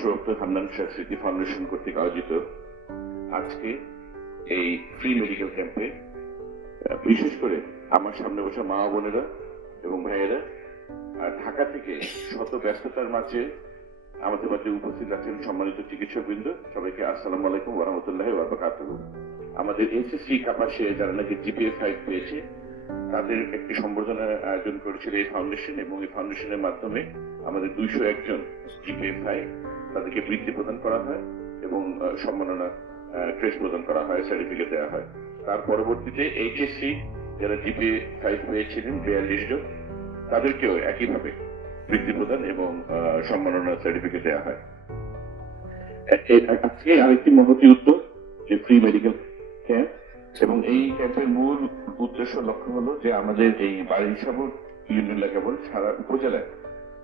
অবসরপ্রাপ্ত হান্নান শাহ স্মৃতি ফাউন্ডেশন কর্তৃক আয়োজিত আজকে এই ফ্রি মেডিকেল ক্যাম্পে বিশেষ করে আমার সামনে বসা মা বোনেরা এবং ভাইয়েরা ঢাকা থেকে শত ব্যস্ততার মাঝে আমাদের মাঝে উপস্থিত আছেন সম্মানিত চিকিৎসকবৃন্দ। সবাইকে আসসালামু আলাইকুম ওয়া রাহমাতুল্লাহি ওয়া বারাকাতুহু। আমাদের এসএসসি কাপাসে যারা নাকি জিপিএ 5 পেয়েছে তাদের একটি সম্বর্ধনার আয়োজন করেছিল এই ফাউন্ডেশন, এবং এই ফাউন্ডেশনের মাধ্যমে আমাদের 201 জন জিপিএ 5 তাদেরকে বৃত্তি প্রদান করা হয় এবং সম্মাননা ক্রেস্ট প্রদান করা হয়, সার্টিফিকেট দেওয়া হয়। তার পরবর্তীতে এইচএসসি যারা জিপিএ 5 পেয়েছিলেন 42 জন তাদেরকেও একইভাবে বৃত্তি প্রদান এবং সম্মাননা সার্টিফিকেট দেওয়া হয়। আজকে আরেকটি মহতি উদ্যোগ যে ফ্রি মেডিকেল ক্যাম্প, এবং এই ক্যাম্পের মূল উদ্দেশ্য লক্ষ্য হলো যে আমাদের এই বারিশাবর ইউনিয়ন কেবল সারা উপজেলায়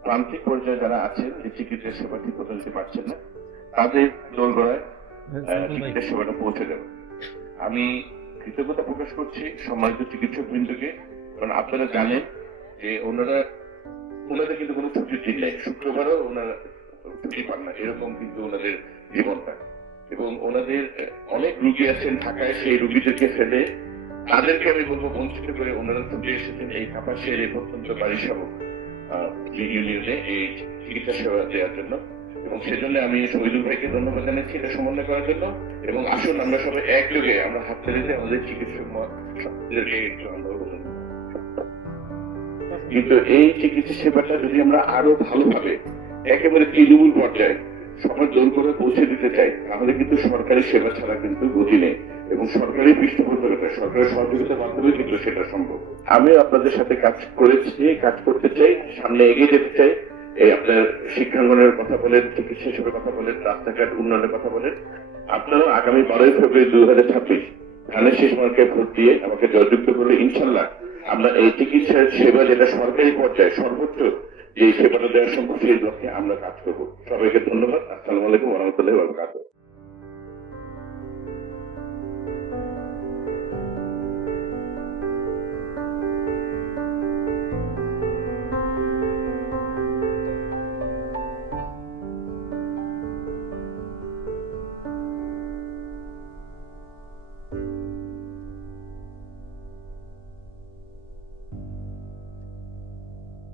প্রান্তিক পর্যায়ে যারা আছেন এই চিকিৎসা সেবা ঠিক মতো দিতে পারছেন না, তাদের দোরগোড়ায় চিকিৎসা সেবাটা পৌঁছে যাবে। আমি কৃতজ্ঞতা প্রকাশ করছি সম্মানিত চিকিৎসক বৃন্দকে, কারণ আপনারা জানেন যে ওনাদের কিন্তু কোনো ছুটির দিন নেই, শুক্রবারও ওনারা ছুটি পান না, এরকম কিন্তু ওনাদের জীবনটা। এবং ওনাদের অনেক রুগী আছেন ঢাকায়, সেই রুগীদেরকে ফেলে তাদেরকে আমি বলবো বঞ্চিত করে ওনারা ছুটে এসেছেন এই কাপাসের এই প্রত্যন্ত বারিশাবর ইউনিয়নে এই চিকিৎসা সেবা দেওয়ার জন্য, এবং সেজন্য আমি শহীদুল ভাইকে ধন্যবাদ জানাচ্ছি এটা সমন্বয় করার জন্য। এবং আসুন আমরা সবাই একযোগে আমরা হাত তালিতে আমাদের চিকিৎসকদেরকে কিন্তু এই চিকিৎসা সেবাটা যদি আমরা আরো ভালোভাবে একেবারে তৃণমূল পর্যায়ে সবার জোর করে পৌঁছে দিতে চাই, তাহলে কিন্তু সরকারি সেবা ছাড়া কিন্তু গতি নেই, এবং সরকারি পৃষ্ঠপোষকতা সরকারের সহযোগিতার মাধ্যমে কিন্তু সেটা সম্ভব। আমিও আপনাদের সাথে কাজ করেছি, কাজ করতে চাই, সামনে এগিয়ে যেতে চাই। এই আপনার শিক্ষাঙ্গনের কথা বলেন, চিকিৎসা সেবার কথা বলেন, রাস্তাঘাট উন্নয়নের কথা বলেন। আপনারা আগামী 12 ফেব্রুয়ারি 2026 ধানের শেষ মার্কে ভোট দিয়ে আমাকে জয়যুক্ত করলে ইনশাল্লাহ আমরা এই চিকিৎসা সেবা যেটা সরকারি পর্যায়ে সর্বোচ্চ যে সেবাটা দেওয়া সম্ভব সেই লক্ষ্যে আমরা কাজ করবো। সবাইকে ধন্যবাদ। আসসালামু আলাইকুম ওয়া রাহমাতুল্লাহি ওয়া বারাকাতুহু।